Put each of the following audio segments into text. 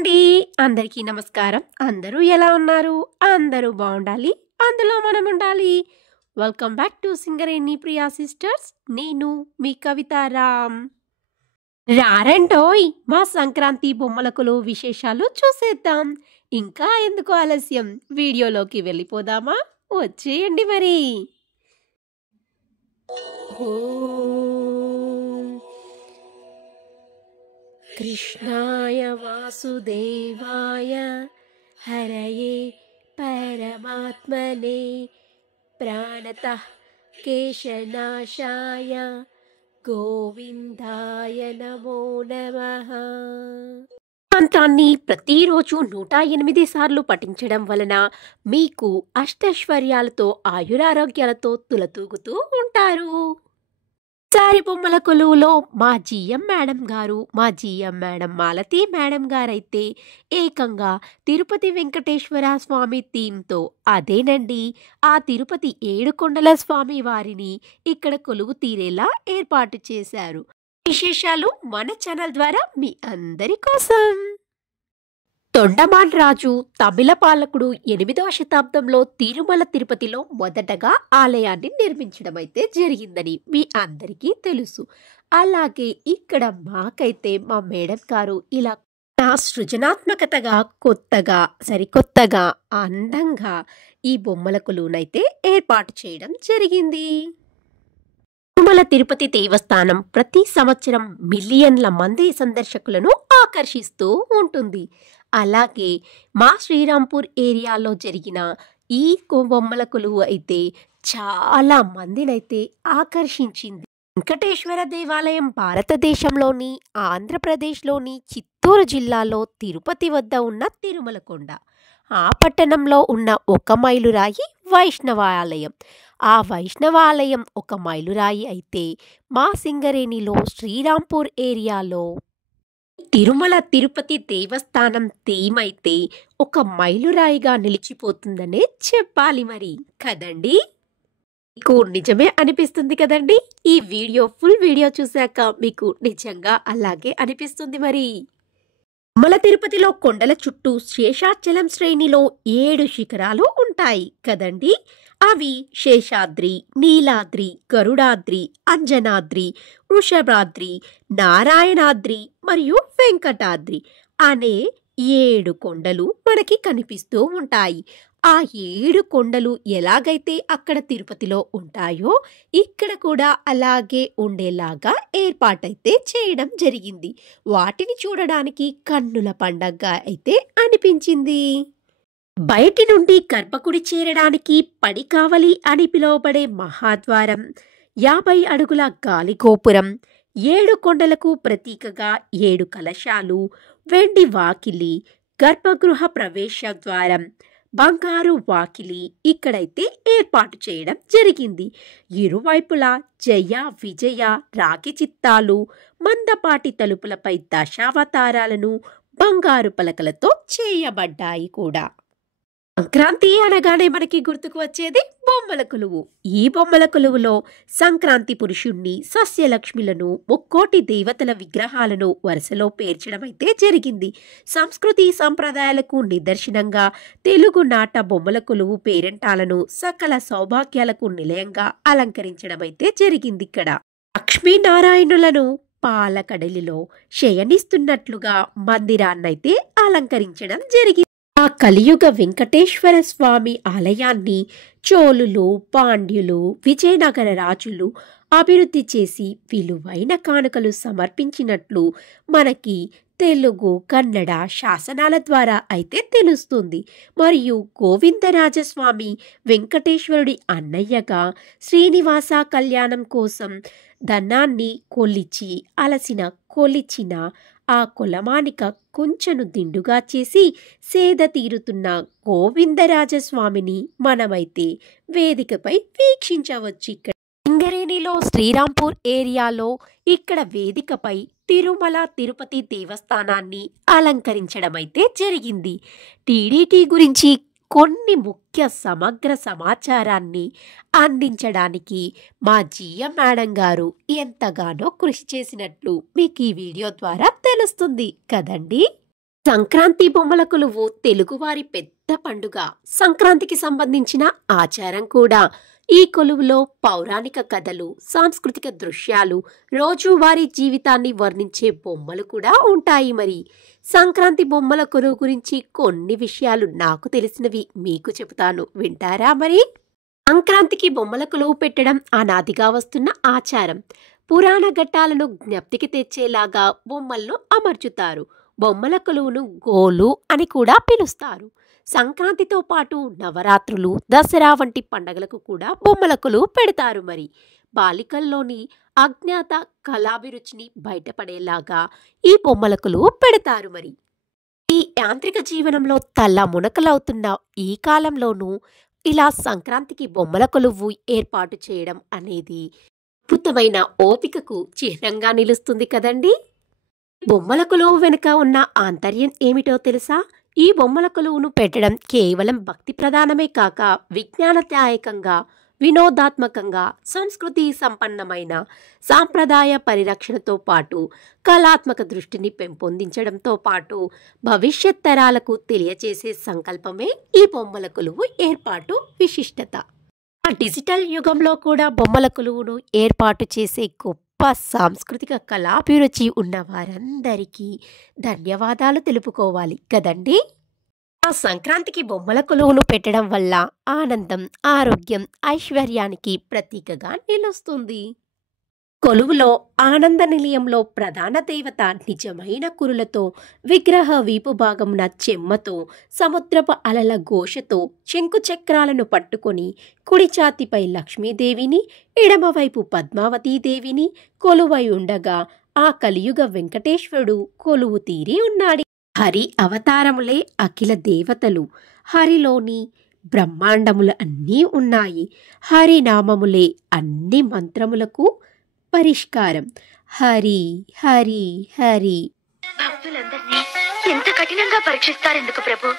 అండి. అందరికీ నమస్కారం. అందరూ ఎలా ఉన్నారు? అందరూ బావుండాలి. అందులో మనం ఉండాలి. Welcome back to Singareni Priya sisters. నేను మీ కవితారాం. రారండోయ్ మా సంక్రాంతి బొమ్మలకులు విశేషాలు చూసేద్దాం. ఇంకా ఎందుకు ఆలస్యం? వీడియోలోకి వెళ్ళిపోదామా? వచ్చేయండి మరి. ఓం కృష్ణాయ వాసుదేవాయ హరయే పరమాత్మనే ప్రాణతః కేశనాశాయ గోవిందాయ నమో నమః. మంత్రాన్ని ప్రతిరోజు 108 సార్లు పఠించడం వలన మీకు అష్టైశ్వర్యాలతో ఆయురారోగ్యాలతో తులతూగుతూ ఉంటారు. సారి బొమ్మల కొలువులో మా జిఎం మేడం గారు, మా జిఎం మేడం మాలతి మేడం గారైతే ఏకంగా తిరుపతి వెంకటేశ్వర స్వామి థీమ్తో, అదేనండి ఆ తిరుపతి ఏడుకొండల స్వామి వారిని ఇక్కడ కొలువు తీరేలా ఏర్పాటు చేశారు. విశేషాలు మన ఛానల్ ద్వారా మీ అందరి కోసం. తొండమాన్ రాజు తమిళ పాలకుడు 8వ శతాబ్దంలో తిరుమల తిరుపతిలో మొదటగా ఆలయాన్ని నిర్మించడం అయితే జరిగిందని మీ అందరికీ తెలుసు. అలాగే ఇక్కడ మాకైతే మా మేడం గారు ఇలా సృజనాత్మకతగా కొత్తగా సరికొత్తగా అందంగా ఈ బొమ్మల కొలువునైతే ఏర్పాటు చేయడం జరిగింది. తిరుమల తిరుపతి దేవస్థానం ప్రతి సంవత్సరం మిలియన్ల మంది సందర్శకులను ఆకర్షిస్తూ ఉంటుంది. అలాగే మా శ్రీరాంపూర్ ఏరియాలో జరిగిన ఈ బొమ్మల కొలువు అయితే చాలా మందినైతే ఆకర్షించింది. వెంకటేశ్వర దేవాలయం భారతదేశంలోని ఆంధ్రప్రదేశ్లోని చిత్తూరు జిల్లాలో తిరుపతి వద్ద ఉన్న తిరుమల కొండ. ఆ పట్టణంలో ఉన్న ఒక మైలురాయి వైష్ణవాలయం. ఆ వైష్ణవాలయం ఒక మైలురాయి అయితే మా సింగరేణిలో శ్రీరాంపూర్ ఏరియాలో తిరుమల తిరుపతి దేవస్థానం థీమ్ అయితే ఒక మైలురాయిగా నిలిచిపోతుందనే చెప్పాలి మరి కదండి. మీకు నిజమే అనిపిస్తుంది కదండి. ఈ ఫుల్ వీడియో చూశాక మీకు నిజంగా అలాగే అనిపిస్తుంది మరి. తిరుమల తిరుపతిలో కొండల చుట్టూ శేషాచలం శ్రేణిలో 7 శిఖరాలు ఉంటాయి కదండి. అవి శేషాద్రి, నీలాద్రి, గరుడాద్రి, అంజనాద్రి, వృషభాద్రి, నారాయణాద్రి మరియు వెంకటాద్రి అనే 7 కొండలు మనకి కనిపిస్తూ ఉంటాయి. ఆ 7 కొండలు ఎలాగైతే అక్కడ తిరుపతిలో ఉంటాయో ఇక్కడ కూడా అలాగే ఉండేలాగా ఏర్పాటైతే చేయడం జరిగింది. వాటిని చూడడానికి కన్నుల పండగగా అయితే అనిపించింది. బయటి నుండి గర్భగుడి చేరడానికి పడికావలి అని పిలువబడే మహాద్వారం, 50 అడుగుల గాలిగోపురం, 7 కొండలకు ప్రతీకగా 7 కలశాలు, వెండి వాకిలి, గర్భగృహ ప్రవేశ ద్వారం, బంగారు వాకిలి ఇక్కడైతే ఏర్పాటు చేయడం జరిగింది. ఇరువైపులా జయ విజయ రాగి చిత్తాలు, మందపాటి తలుపులపై దశావతారాలను బంగారు పలకలతో చేయబడ్డాయి కూడా. సంక్రాంతి అనగానే మనకి గుర్తుకు వచ్చేది బొమ్మల కొలువు. ఈ బొమ్మల కొలువులో సంక్రాంతి పురుషుణ్ణి, సస్యలక్ష్మిలను, 3 దేవతల విగ్రహాలను వరుసలో పేర్చడం అయితే జరిగింది. సంస్కృతి సంప్రదాయాలకు నిదర్శనంగా తెలుగు నాట బొమ్మల కొలువు పేరెంటాలను సకల సౌభాగ్యాలకు నిలయంగా అలంకరించడం అయితే జరిగింది. ఇక్కడ లక్ష్మీనారాయణులను పాలకడలిలో శయనిస్తున్నట్లుగా మందిరాన్నైతే అలంకరించడం జరిగింది. ఆ కలియుగ వెంకటేశ్వర స్వామి ఆలయాన్ని చోళులు, పాండ్యులు, విజయనగర రాజులు అభివృద్ధి చేసి విలువైన కానుకలు సమర్పించినట్లు మనకి తెలుగు, కన్నడ శాసనాల ద్వారా అయితే తెలుస్తుంది. మరియు గోవిందరాజస్వామి వెంకటేశ్వరుడి అన్నయ్యగా శ్రీనివాస కళ్యాణం కోసం ధనాన్ని కొలిచిన ఆ కొలమానిక కొంచెను దిండుగా చేసి సేద తీరుతున్న గోవిందరాజస్వామిని మనమైతే వేదికపై వీక్షించవచ్చు. ఇక్కడ సింగరేణిలో శ్రీరాంపూర్ ఏరియాలో ఇక్కడ వేదికపై తిరుమల తిరుపతి దేవస్థానాన్ని అలంకరించడం అయితే జరిగింది. టీడీటీ గురించి కొన్ని ముఖ్య సమగ్ర సమాచారాన్ని అందించడానికి మా జిఎం మేడం గారు ఎంతగానో కృషి చేసినట్లు మీకు ఈ వీడియో ద్వారా తెలుస్తుంది కదండి. సంక్రాంతి బొమ్మల కొలువు తెలుగువారి పెద్ద పండుగ. సంక్రాంతికి సంబంధించిన ఆచారం కూడా. ఈ కొలువులో పౌరాణిక కథలు, సాంస్కృతిక దృశ్యాలు, రోజువారీ జీవితాన్ని వర్ణించే బొమ్మలు కూడా ఉంటాయి. మరి సంక్రాంతి బొమ్మల కొలువు గురించి కొన్ని విషయాలు నాకు తెలిసినవి మీకు చెబుతాను, వింటారా? మరి సంక్రాంతికి బొమ్మల కొలువు పెట్టడం అనాదిగా వస్తున్న ఆచారం. పురాణ ఘట్టాలను జ్ఞప్తికి తెచ్చేలాగా బొమ్మలను అమర్చుతారు. బొమ్మల కొలువును గోలు అని కూడా పిలుస్తారు. సంక్రాంతితో పాటు నవరాత్రులు, దసరా వంటి పండగలకు కూడా బొమ్మల కొలువు పెడతారు. మరి బాలికల్లోని అజ్ఞాత కళాభిరుచిని బయటపడేలాగా ఈ బొమ్మల కొలువు పెడతారు. మరి ఈ యాంత్రిక జీవనంలో తల్ల మునకలవుతున్న ఈ కాలంలోనూ ఇలా సంక్రాంతికి బొమ్మల కొలువు ఏర్పాటు చేయడం అనేది అద్భుతమైన ఓపికకు చిహ్నంగా నిలుస్తుంది కదండి. బొమ్మల కొలువు వెనుక ఉన్న ఆంతర్యం ఏమిటో తెలుసా? ఈ బొమ్మల కొలువును పెట్టడం కేవలం భక్తి ప్రధానమే కాక విజ్ఞానదాయకంగా, వినోదాత్మకంగా, సంస్కృతి సంపన్నమైన సాంప్రదాయ పరిరక్షణతో పాటు కళాత్మక దృష్టిని పెంపొందించడంతో పాటు భవిష్యత్ తరాలకు తెలియచేసే సంకల్పమే ఈ బొమ్మల కొలువు ఏర్పాటు విశిష్టత. డిజిటల్ యుగంలో కూడా బొమ్మల కొలువును ఏర్పాటు చేసే గొప్ప సాంస్కృతిక కళాభిరుచి ఉన్న వారందరికీ ధన్యవాదాలు తెలుపుకోవాలి కదండి. ఆ సంక్రాంతికి బొమ్మల కొలువును పెట్టడం వల్ల ఆనందం, ఆరోగ్యం, ఐశ్వర్యానికి ప్రతీకగా నిలుస్తుంది. కొలువులో ఆనంద నిలయంలో ప్రధాన దేవత నిజమైన కురులతో, విగ్రహ వీపు భాగమున చెమ్మతో, సముద్రపు అలల ఘోషతో, శంకు చక్రాలను పట్టుకొని కుడి ఛాతిపై లక్ష్మీదేవిని, ఎడమవైపు పద్మావతీదేవిని కొలువై ఉండగా ఆ కలియుగ వెంకటేశ్వరుడు కొలువు తీరి ఉన్నాడు. హరి అవతారములే అఖిల దేవతలు. హరిలోని బ్రహ్మాండములు అన్నీ ఉన్నాయి. హరినామములే అన్ని మంత్రములకు పరిష్కారం. హరి హరి హరి. భక్తులందరినీ ఎంత కఠినంగా పరీక్షిస్తారెందుకు ప్రభు?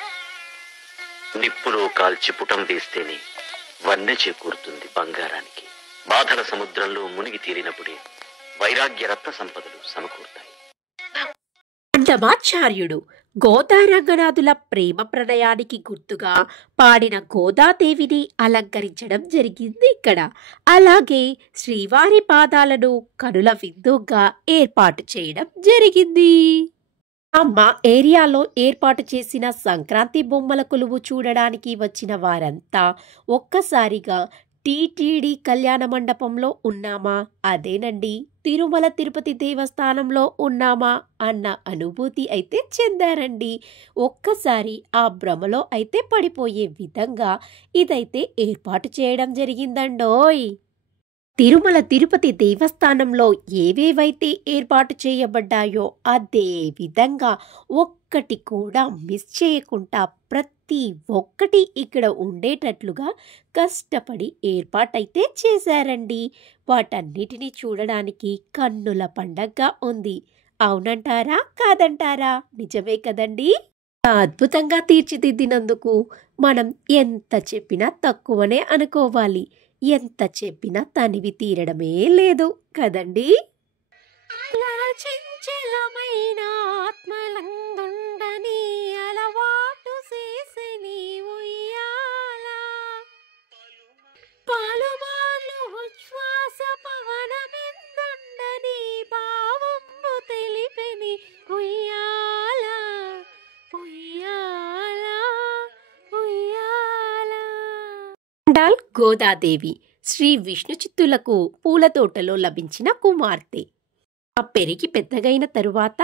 నిప్పులో కాల్చి పుటం వేస్తేనే వన్నె చేకూరుతుంది బంగారానికి. బాధల సముద్రంలో మునిగి తీరినప్పుడే వైరాగ్య రత్న సంపదలు సమకూరుతాయి. అండమాచార్యుడు గోదారంగనాథుల ప్రేమ ప్రణయానికి గుర్తుగా పాడిన గోదాదేవిని అలంకరించడం జరిగింది ఇక్కడ. అలాగే శ్రీవారి పాదాలను కనుల విందుగా ఏర్పాటు చేయడం జరిగింది. మా ఏరియాలో ఏర్పాటు చేసిన సంక్రాంతి బొమ్మల కొలువు చూడడానికి వచ్చిన వారంతా ఒక్కసారిగా టీటీడీ కళ్యాణ మండపంలో ఉన్నామా, అదేనండి తిరుమల తిరుపతి దేవస్థానంలో ఉన్నామా అన్న అనుభూతి అయితే చెందారండి. ఒక్కసారి ఆ భ్రమలో అయితే పడిపోయే విధంగా ఇదైతే ఏర్పాటు చేయడం జరిగిందండోయ్. తిరుమల తిరుపతి దేవస్థానంలో ఏవేవైతే ఏర్పాటు చేయబడ్డాయో అదే విధంగా ఒక్కటి కూడా మిస్ చేయకుండా ప్రతి ఒక్కటి ఇక్కడ ఉండేటట్లుగా కష్టపడి ఏర్పాటైతే చేశారండి. వాటన్నిటినీ చూడడానికి కన్నుల పండగగా ఉంది. అవునంటారా కాదంటారా? నిజమే కదండి. అద్భుతంగా తీర్చిదిద్దినందుకు మనం ఎంత చెప్పినా తక్కువనే అనుకోవాలి. ఎంత చెప్పినా తనివి తీరడమే లేదు కదండి. చంచలమైన ఆత్మలందుండని అలవాటు చేసే నీ ఉయ్యాల, పలుమార్లు ఉచ్ఛ్వాస పవనమెందుండని భావము తెలిపెని ఉయ్యాల ఉయ్యాల ఉయ్యాల. గోదాదేవి శ్రీ విష్ణు చిత్తులకు పూల తోటలో లభించిన కుమార్తె. ఆ పెరిగి పెద్దగైన తరువాత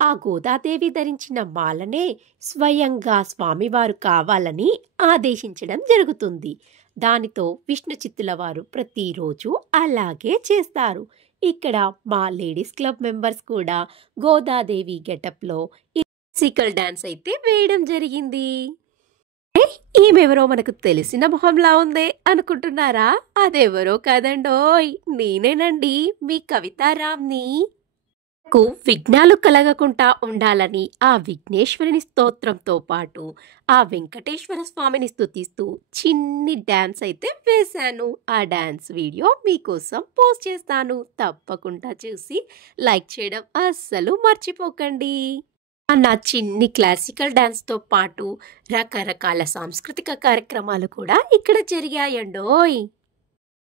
ఆ గోదాదేవి ధరించిన మాలనే స్వయంగా స్వామివారు కావాలని ఆదేశించడం జరుగుతుంది. దానితో విష్ణు చిత్తుల వారు ప్రతిరోజు అలాగే చేస్తారు. ఇక్కడ మా లేడీస్ క్లబ్ మెంబర్స్ కూడా గోదాదేవి గెటప్లో క్లాసికల్ డాన్స్ అయితే వేయడం జరిగింది. ఈమెవరో మనకు తెలిసిన మొహంలా ఉందే అనుకుంటున్నారా? అదెవరో కాదండోయ్, నేనేనండి మీ కవితారామ్ని. విఘ్నాలు కలగకుండా ఉండాలని ఆ విఘ్నేశ్వరుని స్తోత్రంతో పాటు ఆ వెంకటేశ్వర స్వామిని స్తుతిస్తూ చిన్ని డాన్స్ అయితే వేశాను. ఆ డాన్స్ వీడియో మీకోసం పోస్ట్ చేస్తాను. తప్పకుండా చూసి లైక్ చేయడం అస్సలు మర్చిపోకండి. నా చిన్ని క్లాసికల్ డాన్స్తో పాటు రకరకాల సాంస్కృతిక కార్యక్రమాలు కూడా ఇక్కడ జరిగాయండోయ్.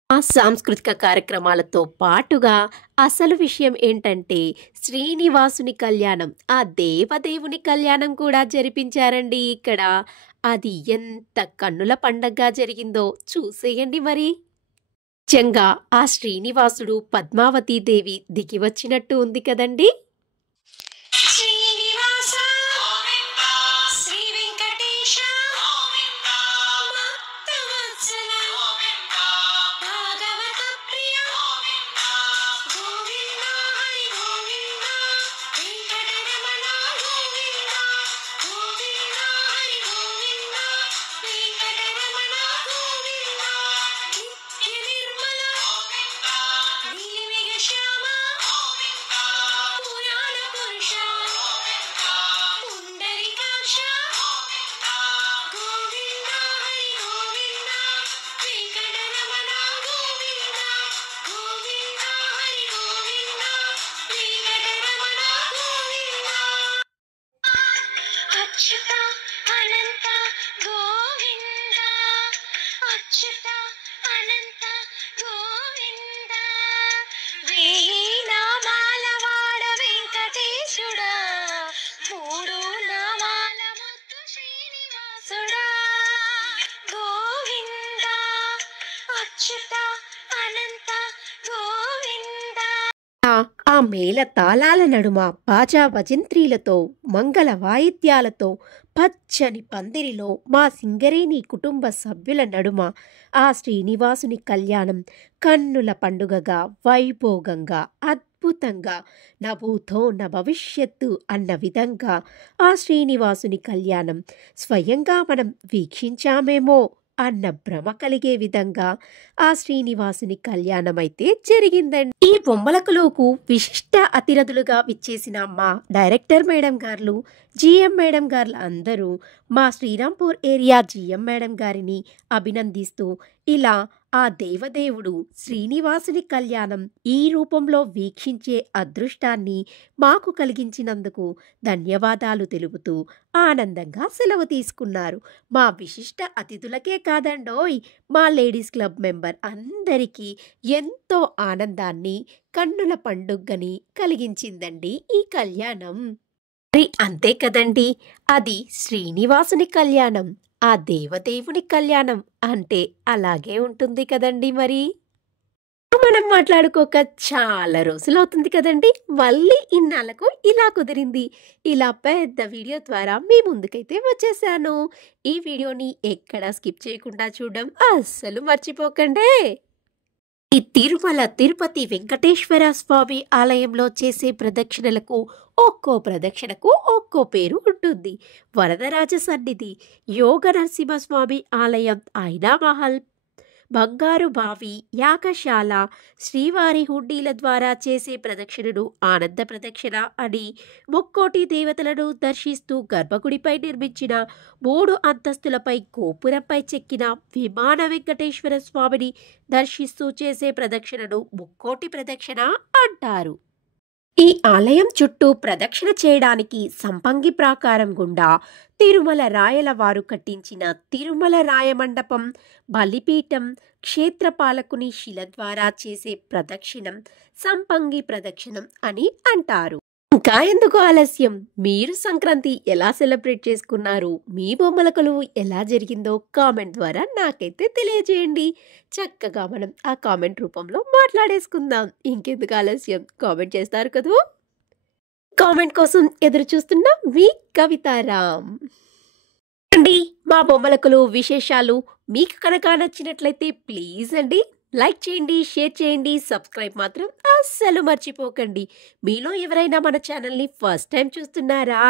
ఆ సాంస్కృతిక కార్యక్రమాలతో పాటుగా అసలు విషయం ఏంటంటే శ్రీనివాసుని కళ్యాణం, ఆ దేవదేవుని కళ్యాణం కూడా జరిపించారండి ఇక్కడ. అది ఎంత కన్నుల పండగగా జరిగిందో చూసేయండి మరి. నిజంగా ఆ శ్రీనివాసుడు పద్మావతీ దేవి దిగి వచ్చినట్టు ఉంది కదండి. శ్రీనివాస శ్రీ వెంకటేశ భక్తవత్సల భాగవత ప్రియ గోవింద హరి గోవింద వెంకటరమణ గోవింద గోవింద హరి గోవింద వెంకటరమణ గోవింద నిత్య నిర్మల నీలిమేఘ శ్యామ పురాణ పురుష పుండరీకాక్ష గోవింద హరి గోవింద వెంకటరమణ గోవింద గోవింద హరి గోవింద వెంకటరమణ గోవింద అచ్యుత అనంత గోవింద అచ్యుత అనంత గోవింద వేయి నామాల వాడ వెంకటేశుడా మూడు నామాల ముద్దు శ్రీనివాసుడా గోవింద అచ్యుత అనంత గోవింద. ఆ మేళ తాళాల నడుమ బాజా భజంత్రీలతో మంగళ వాయిద్యాలతో పచ్చని పందిరిలో మా సింగరేణి కుటుంబ సభ్యుల నడుమ ఆ శ్రీనివాసుని కళ్యాణం కన్నుల పండుగగా వైభోగంగా అద్భుతంగా నభూతో న భవిష్యత్తు అన్న విధంగా ఆ శ్రీనివాసుని కళ్యాణం స్వయంగా మనం వీక్షించామేమో అన్న భ్రమ కలిగే విధంగా ఆ శ్రీనివాసుని కళ్యాణం అయితే జరిగిందండి. ఈ బొమ్మలకులోకు విశిష్ట అతిరథులుగా విచ్చేసిన మా డైరెక్టర్ మేడం గారు, జిఎం మేడం గారు అందరూ మా శ్రీరాంపూర్ ఏరియా జిఎం మేడం గారిని అభినందిస్తూ ఇలా ఆ దేవదేవుడు శ్రీనివాసుని కళ్యాణం ఈ రూపంలో వీక్షించే అదృష్టాన్ని మాకు కలిగించినందుకు ధన్యవాదాలు తెలుపుతూ ఆనందంగా సెలవు తీసుకున్నారు. మా విశిష్ట అతిథులకే కాదండోయ్, మా లేడీస్ క్లబ్ మెంబర్ అందరికీ ఎంతో ఆనందాన్ని కన్నుల పండుగని కలిగించిందండి ఈ కళ్యాణం. మరి అంతే కదండి, అది శ్రీనివాసుని కళ్యాణం, ఆ దేవదేవుని కళ్యాణం అంటే అలాగే ఉంటుంది కదండి. మరి మనం మాట్లాడుకోక చాలా రోజులు అవుతుంది కదండి, మళ్ళీ ఇన్నాళ్ళకు ఇలా కుదిరింది. ఇలా పెద్ద వీడియో ద్వారా మీ ముందుకైతే వచ్చేసాను. ఈ వీడియోని ఎక్కడా స్కిప్ చేయకుండా చూడడం అస్సలు మర్చిపోకండి. ఈ తిరుమల తిరుపతి వెంకటేశ్వర స్వామి ఆలయంలో చేసే ప్రదక్షిణలకు ఒక్కో ప్రదక్షిణకు ఒక్కో పేరు ఉంటుంది. వరదరాజ సన్నిధి, యోగ నరసింహస్వామి ఆలయం, ఐనామహల్, బంగారు బావి, యాగశాల, శ్రీవారి హుండీల ద్వారా చేసే ప్రదక్షిణను ఆనంద ప్రదక్షిణ అని, ముక్కోటి దేవతలను దర్శిస్తూ గర్భగుడిపై నిర్మించిన 3 అంతస్తులపై గోపురంపై చెక్కిన విమాన వెంకటేశ్వర స్వామిని దర్శిస్తూ చేసే ప్రదక్షిణను ముక్కోటి ప్రదక్షిణ అంటారు. ఈ ఆలయం చుట్టూ ప్రదక్షిణ చేయడానికి సంపంగి ప్రాకారం గుండా తిరుమల రాయల వారు కట్టించిన తిరుమల రాయమండపం, బలిపీఠం, క్షేత్రపాలకుని శిల ద్వారా చేసే ప్రదక్షిణం సంపంగి ప్రదక్షిణం అని అంటారు. ఇంకా ఎందుకు ఆలస్యం, మీరు సంక్రాంతి ఎలా సెలబ్రేట్ చేసుకున్నారు, మీ బొమ్మల కొలువు ఎలా జరిగిందో కామెంట్ ద్వారా నాకైతే తెలియజేయండి. చక్కగా మనం ఆ కామెంట్ రూపంలో మాట్లాడేసుకుందాం. ఇంకెందుకు ఆలస్యం, కామెంట్ చేస్తారు కదూ. కామెంట్ కోసం ఎదురు చూస్తున్న మీ కవితారామ్ అండి. మా బొమ్మల కొలువు విశేషాలు మీకు కనుక నచ్చినట్లయితే ప్లీజ్ అండి లైక్ చేయండి, షేర్ చేయండి, సబ్స్క్రైబ్ మాత్రం అస్సలు మర్చిపోకండి. మీలో ఎవరైనా మన ఛానల్ని ఫస్ట్ టైం చూస్తున్నారా?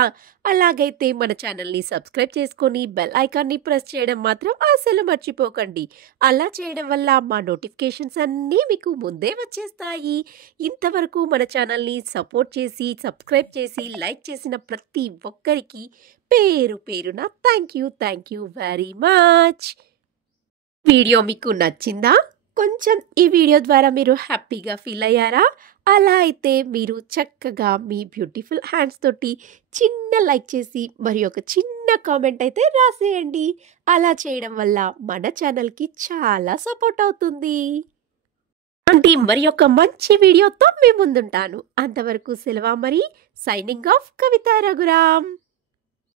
అలాగైతే మన ఛానల్ని సబ్స్క్రైబ్ చేసుకొని బెల్ ఐకాన్ని ప్రెస్ చేయడం మాత్రం అస్సలు మర్చిపోకండి. అలా చేయడం వల్ల మా నోటిఫికేషన్స్ అన్నీ మీకు ముందే వచ్చేస్తాయి. ఇంతవరకు మన ఛానల్ని సపోర్ట్ చేసి, సబ్స్క్రైబ్ చేసి, లైక్ చేసిన ప్రతి ఒక్కరికి పేరు పేరున thank you very much. Video మీకు నచ్చిందా? కొంచెం ఈ వీడియో ద్వారా మీరు హ్యాపీగా ఫీల్ అయ్యారా? అలా అయితే మీరు చక్కగా మీ బ్యూటిఫుల్ హ్యాండ్స్ తోటి చిన్న లైక్ చేసి మరి ఒక చిన్న కామెంట్ అయితే రాసేయండి. అలా చేయడం వల్ల మన ఛానల్‌కి చాలా సపోర్ట్ అవుతుంది. మరి ఒక మంచి వీడియోతో మీ ముందుంటాను. అంతవరకు సెలవు మరి. సైనింగ్ ఆఫ్ కవిత రఘురామ్.